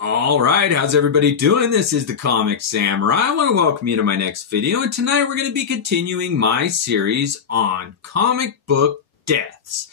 All right, how's everybody doing? This is the Comic Samurai. I want to welcome you to my next video, and tonight we're going to be continuing my series on comic book deaths.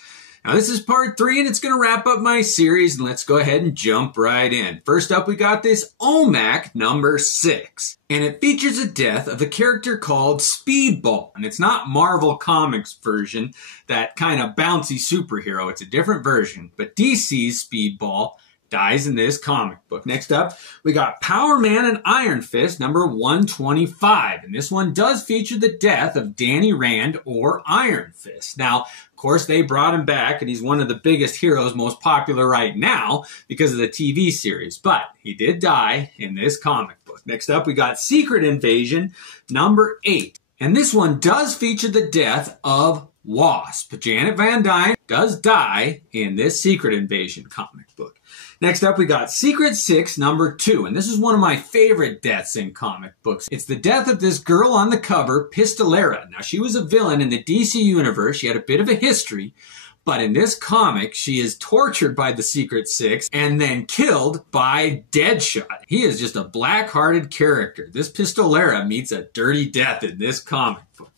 Now this is part 3, and it's going to wrap up my series, and let's go ahead and jump right in. First up, we got this OMAC number 6, and it features a death of a character called Speedball, and it's not Marvel Comics version, that kind of bouncy superhero. It's a different version, but DC's Speedball dies in this comic book. Next up, we got Power Man and Iron Fist number 125. And this one does feature the death of Danny Rand, or Iron Fist. Now, of course, they brought him back, and he's one of the biggest heroes, most popular right now because of the TV series. But he did die in this comic book. Next up, we got Secret Invasion number 8. And this one does feature the death of Wasp. Janet Van Dyne does die in this Secret Invasion comic book. Next up, we got Secret 6 number 2, and this is one of my favorite deaths in comic books. It's the death of this girl on the cover, Pistolera. Now, she was a villain in the DC universe. She had a bit of a history, but in this comic, she is tortured by the Secret Six and then killed by Deadshot. He is just a black-hearted character. This Pistolera meets a dirty death in this comic book.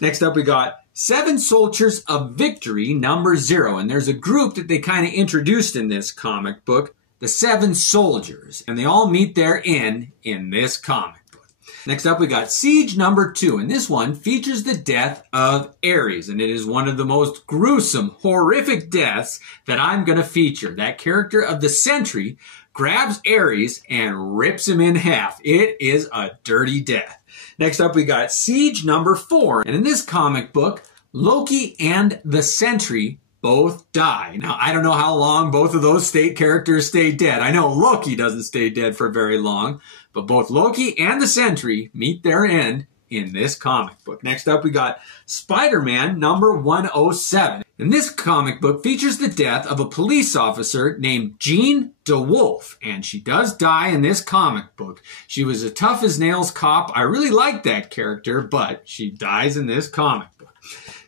Next up, we got Seven Soldiers of Victory number 0. And there's a group that they kind of introduced in this comic book, the Seven Soldiers. And they all meet their end in this comic book. Next up, we got Siege number 2. And this one features the death of Ares. And it is one of the most gruesome, horrific deaths that I'm going to feature. That character of the Sentry grabs Ares and rips him in half. It is a dirty death. Next up, we got Siege number 4. And in this comic book, Loki and the Sentry both die. Now, I don't know how long both of those characters stay dead. I know Loki doesn't stay dead for very long, but both Loki and the Sentry meet their end in this comic book. Next up, we got Spider-Man number 107. And this comic book features the death of a police officer named Jean DeWolf, and she does die in this comic book. She was a tough-as-nails cop. I really like that character, but she dies in this comic book.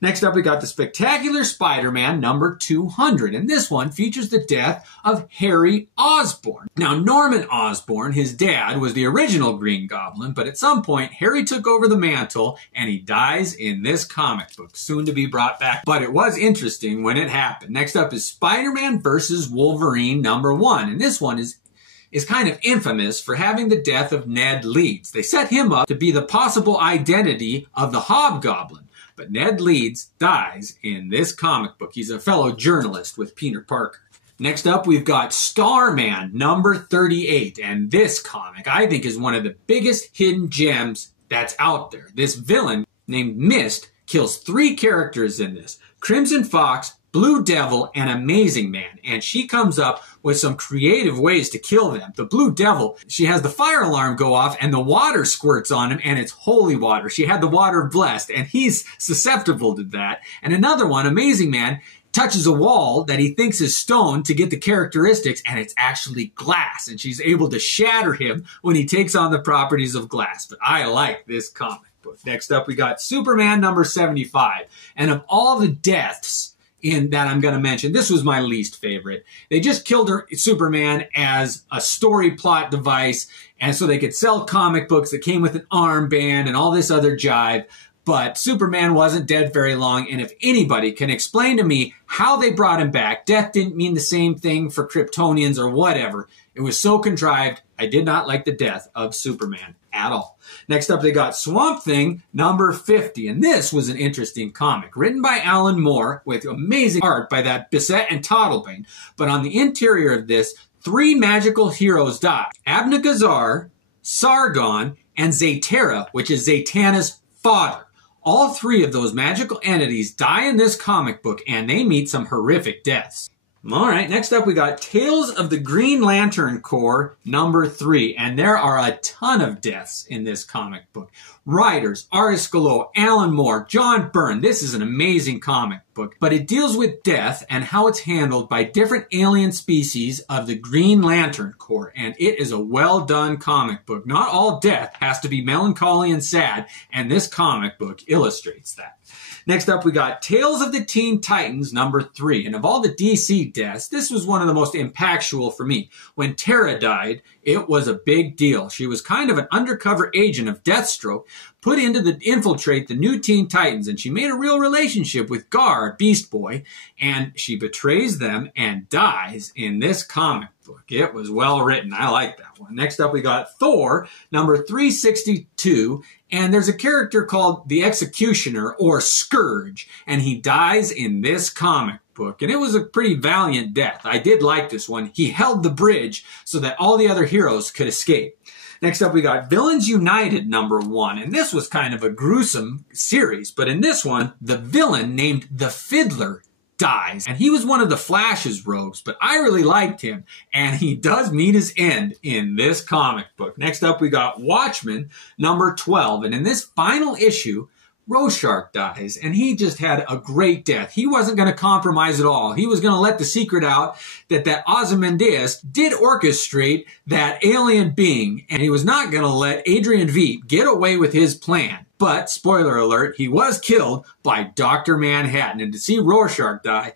Next up, we got the Spectacular Spider-Man number 200, and this one features the death of Harry Osborn. Now, Norman Osborn, his dad, was the original Green Goblin, but at some point, Harry took over the mantle, and he dies in this comic book, soon to be brought back. But it was interesting when it happened. Next up is Spider-Man vs. Wolverine number 1, and this one is kind of infamous for having the death of Ned Leeds. They set him up to be the possible identity of the Hobgoblin. But Ned Leeds dies in this comic book. He's a fellow journalist with Peter Parker. Next up, we've got Starman number 38. And this comic, I think, is one of the biggest hidden gems that's out there. This villain named Mist kills 3 characters in this: Crimson Fox, Blue Devil, and Amazing Man. And she comes up with some creative ways to kill them. The Blue Devil, she has the fire alarm go off and the water squirts on him, and it's holy water. She had the water blessed, and he's susceptible to that. And another one, Amazing Man, touches a wall that he thinks is stone to get the characteristics, and it's actually glass. And she's able to shatter him when he takes on the properties of glass. But I like this comic book. Next up, we got Superman number 75. And of all the deaths in that I'm going to mention, this was my least favorite. They just killed Superman as a story plot device, and so they could sell comic books that came with an armband and all this other jive. But Superman wasn't dead very long, and if anybody can explain to me how they brought him back, death didn't mean the same thing for Kryptonians or whatever. It was so contrived. I did not like the death of Superman at all. Next up, they got Swamp Thing number 50. And this was an interesting comic written by Alan Moore with amazing art by that Bissett and Toddlebane. But on the interior of this, 3 magical heroes die: Abnegazar, Sargon, and Zaterra, which is Zatanna's father. All 3 of those magical entities die in this comic book, and they meet some horrific deaths. All right, next up we got Tales of the Green Lantern Corps number 3, and there are a ton of deaths in this comic book. Writers, artists galore, Alan Moore, John Byrne. This is an amazing comic book, but it deals with death and how it's handled by different alien species of the Green Lantern Corps, and it is a well-done comic book. Not all death has to be melancholy and sad, and this comic book illustrates that. Next up, we got Tales of the Teen Titans #3. And of all the DC deaths, this was one of the most impactful for me. When Tara died, it was a big deal. She was kind of an undercover agent of Deathstroke, put in to infiltrate the new Teen Titans, and she made a real relationship with Gar, Beast Boy, and she betrays them and dies in this comic book. It was well written. I like that one. Next up, we got Thor #362, and there's a character called the Executioner, or Scourge, and he dies in this comic book, and it was a pretty valiant death. I did like this one. He held the bridge so that all the other heroes could escape. Next up, we got Villains United #1, and this was kind of a gruesome series, but in this one, the villain named the Fiddler dies, and he was one of the Flash's rogues, but I really liked him, and he does meet his end in this comic book. Next up, we got Watchmen #12, and in this final issue, Rorschach dies, and he just had a great death. He wasn't going to compromise at all. He was going to let the secret out that Ozymandias did orchestrate that alien being, and he was not going to let Adrian Veidt get away with his plan. But, spoiler alert, he was killed by Dr. Manhattan, and to see Rorschach die,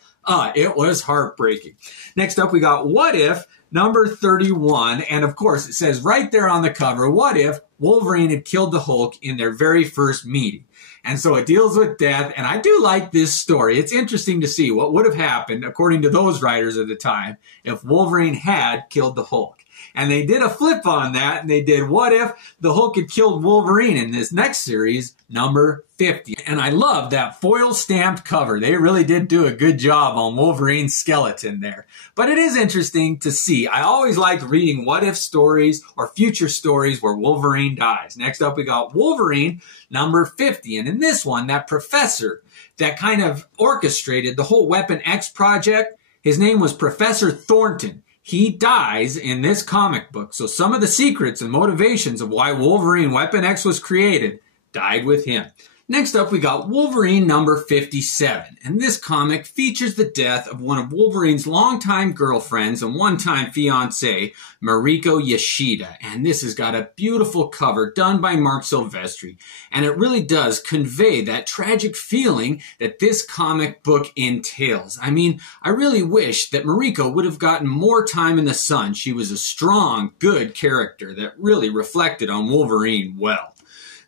it was heartbreaking. Next up, we got What If #31, and of course, it says right there on the cover, what if Wolverine had killed the Hulk in their very first meeting? And so it deals with death, and I do like this story. It's interesting to see what would have happened, according to those writers at the time, if Wolverine had killed the Hulk. And they did a flip on that, and they did, what if the Hulk had killed Wolverine in this next series, #50. And I love that foil stamped cover. They really did do a good job on Wolverine's skeleton there. But it is interesting to see. I always liked reading what if stories or future stories where Wolverine dies. Next up, we got Wolverine #50. And in this one, that professor that kind of orchestrated the whole Weapon X project, his name was Professor Thornton. He dies in this comic book. So some of the secrets and motivations of why Wolverine Weapon X was created died with him. Next up, we got Wolverine #57. And this comic features the death of one of Wolverine's longtime girlfriends and one-time fiancée, Mariko Yashida. And this has got a beautiful cover done by Mark Silvestri. And it really does convey that tragic feeling that this comic book entails. I mean, I really wish that Mariko would have gotten more time in the sun. She was a strong, good character that really reflected on Wolverine well.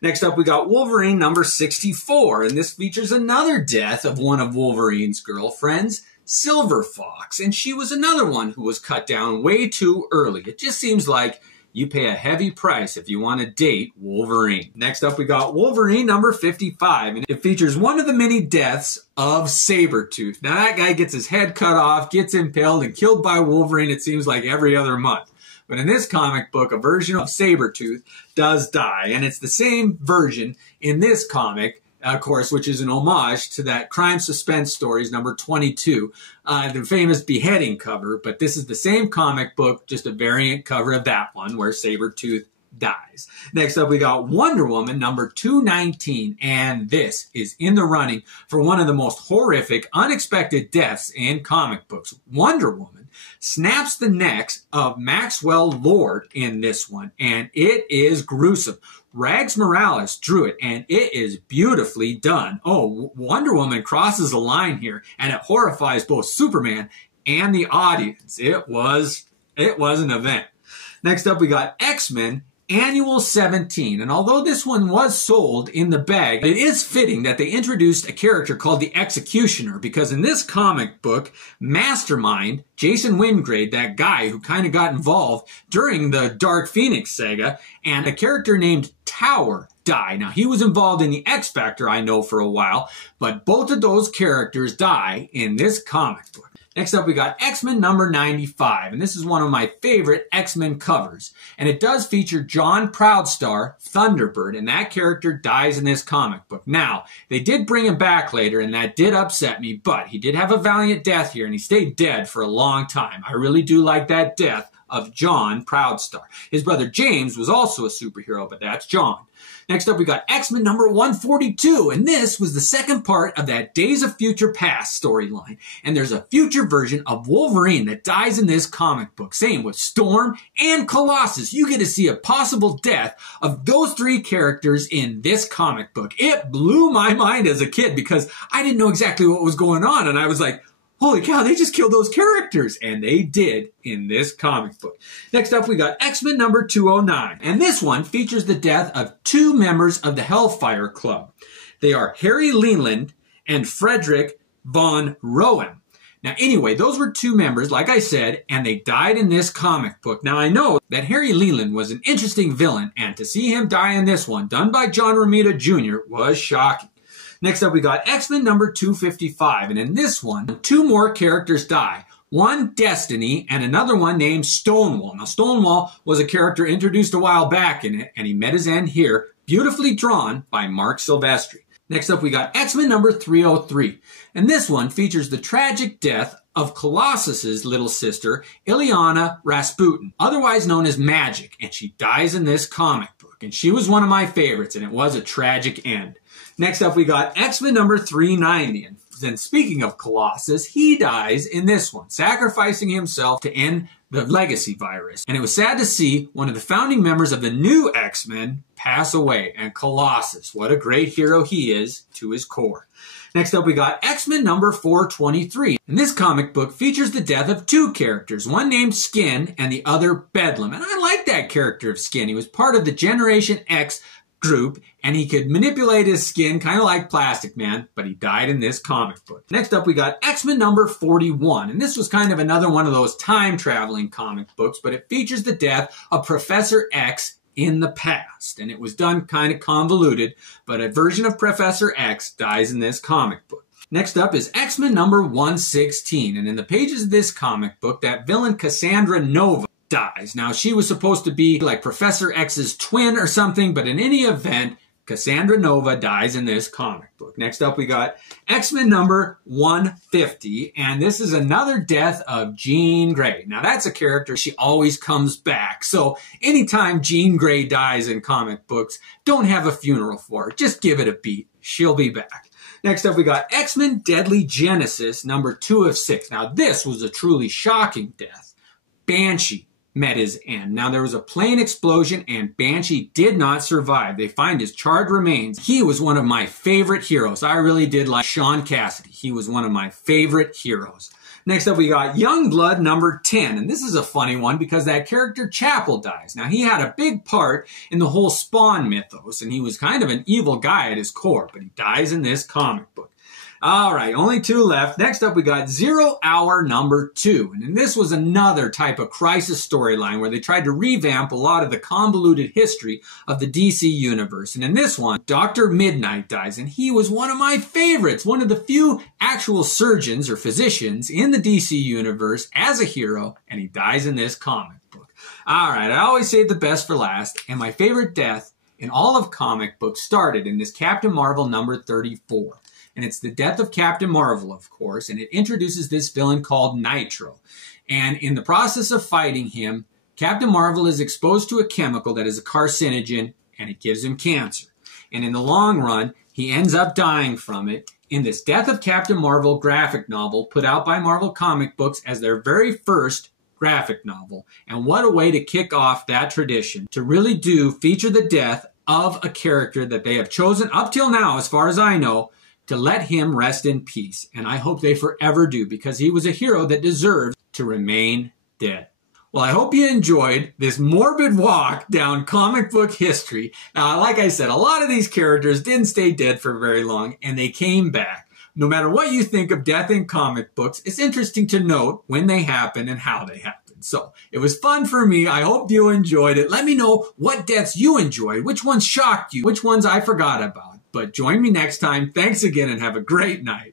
Next up, we got Wolverine #64, and this features another death of one of Wolverine's girlfriends, Silver Fox, and she was another one who was cut down way too early. It just seems like you pay a heavy price if you want to date Wolverine. Next up, we got Wolverine #55, and it features one of the many deaths of Sabretooth. Now, that guy gets his head cut off, gets impaled, and killed by Wolverine, it seems like every other month. But in this comic book, a version of Sabretooth does die. And it's the same version in this comic, of course, which is an homage to that Crime Suspense Stories #22, the famous beheading cover. But this is the same comic book, just a variant cover of that one where Sabretooth dies. Next up, we got Wonder Woman #219, and this is in the running for one of the most horrific, unexpected deaths in comic books. Wonder Woman snaps the necks of Maxwell Lord in this one, and it is gruesome. Rags Morales drew it, and it is beautifully done. Oh, Wonder Woman crosses the line here, and it horrifies both Superman and the audience. It was an event. Next up, we got X-Men Annual 17, and although this one was sold in the bag, it is fitting that they introduced a character called the Executioner, because in this comic book, Mastermind, Jason Wingrade, that guy who kind of got involved during the Dark Phoenix saga, and a character named Tower die. Now, he was involved in the X Factor, I know, for a while, but both of those characters die in this comic book. Next up, we got X-Men #95, and this is one of my favorite X-Men covers. And it does feature John Proudstar, Thunderbird, and that character dies in this comic book. Now, they did bring him back later, and that did upset me, but he did have a valiant death here, and he stayed dead for a long time. I really do like that death of John Proudstar. His brother James was also a superhero, but that's John. Next up, we got X-Men number 142, and this was the second part of that Days of Future Past storyline. And there's a future version of Wolverine that dies in this comic book. Same with Storm and Colossus. You get to see a possible death of those three characters in this comic book. It blew my mind as a kid because I didn't know exactly what was going on, and I was like, holy cow, they just killed those characters. And they did in this comic book. Next up, we got X-Men number 209. And this one features the death of two members of the Hellfire Club. They are Harry Leland and Frederick von Rohan. Now, anyway, those were two members, like I said, and they died in this comic book. Now, I know that Harry Leland was an interesting villain, and to see him die in this one, done by John Romita Jr., was shocking. Next up, we got X-Men number 255, and in this one, two more characters die. One, Destiny, and another one named Stonewall. Now, Stonewall was a character introduced a while back in it, and he met his end here, beautifully drawn by Mark Silvestri. Next up, we got X-Men number 303, and this one features the tragic death of Colossus's little sister, Ilyana Rasputin, otherwise known as Magic, and she dies in this comic book, and she was one of my favorites, and it was a tragic end. Next up, we got X-Men number 390. And then speaking of Colossus, he dies in this one, sacrificing himself to end the legacy virus. And it was sad to see one of the founding members of the new X-Men pass away. And Colossus, what a great hero he is to his core. Next up, we got X-Men number 423. And this comic book features the death of two characters, one named Skin and the other Bedlam. And I like that character of Skin. He was part of the Generation X group, and he could manipulate his skin kind of like Plastic Man, but he died in this comic book. Next up, we got X-Men number 41, and this was kind of another one of those time-traveling comic books, but it features the death of Professor X in the past, and it was done kind of convoluted, but a version of Professor X dies in this comic book. Next up is X-Men number 116, and in the pages of this comic book, that villain Cassandra Nova dies. Now, she was supposed to be like Professor X's twin or something, but in any event, Cassandra Nova dies in this comic book. Next up, we got X-Men number 150, and this is another death of Jean Grey. Now, that's a character, she always comes back. So anytime Jean Grey dies in comic books, don't have a funeral for her. Just give it a beat. She'll be back. Next up, we got X-Men Deadly Genesis number 2 of 6. Now, this was a truly shocking death. Banshee met his end. Now, there was a plane explosion and Banshee did not survive. They find his charred remains. He was one of my favorite heroes. I really did like Sean Cassidy. He was one of my favorite heroes. Next up, we got Youngblood number 10. And this is a funny one because that character Chapel dies. Now, he had a big part in the whole Spawn mythos, and he was kind of an evil guy at his core, but he dies in this comic book. All right, only two left. Next up, we got 0 Hour number 2. And this was another type of crisis storyline where they tried to revamp a lot of the convoluted history of the DC universe. And in this one, Dr. Midnight dies, and he was one of my favorites, one of the few actual surgeons or physicians in the DC universe as a hero, and he dies in this comic book. All right, I always save the best for last, and my favorite death in all of comic books started in this Captain Marvel number 34. And it's the death of Captain Marvel, of course, and it introduces this villain called Nitro. And in the process of fighting him, Captain Marvel is exposed to a chemical that is a carcinogen, and it gives him cancer. And in the long run, he ends up dying from it in this Death of Captain Marvel graphic novel put out by Marvel Comic Books as their very first graphic novel. And what a way to kick off that tradition, to really do feature the death of a character that they have chosen up till now, as far as I know, to let him rest in peace. And I hope they forever do, because he was a hero that deserves to remain dead. Well, I hope you enjoyed this morbid walk down comic book history. Now, like I said, a lot of these characters didn't stay dead for very long, and they came back. No matter what you think of death in comic books, it's interesting to note when they happen and how they happen. So it was fun for me. I hope you enjoyed it. Let me know what deaths you enjoyed, which ones shocked you, which ones I forgot about. But join me next time. Thanks again and have a great night.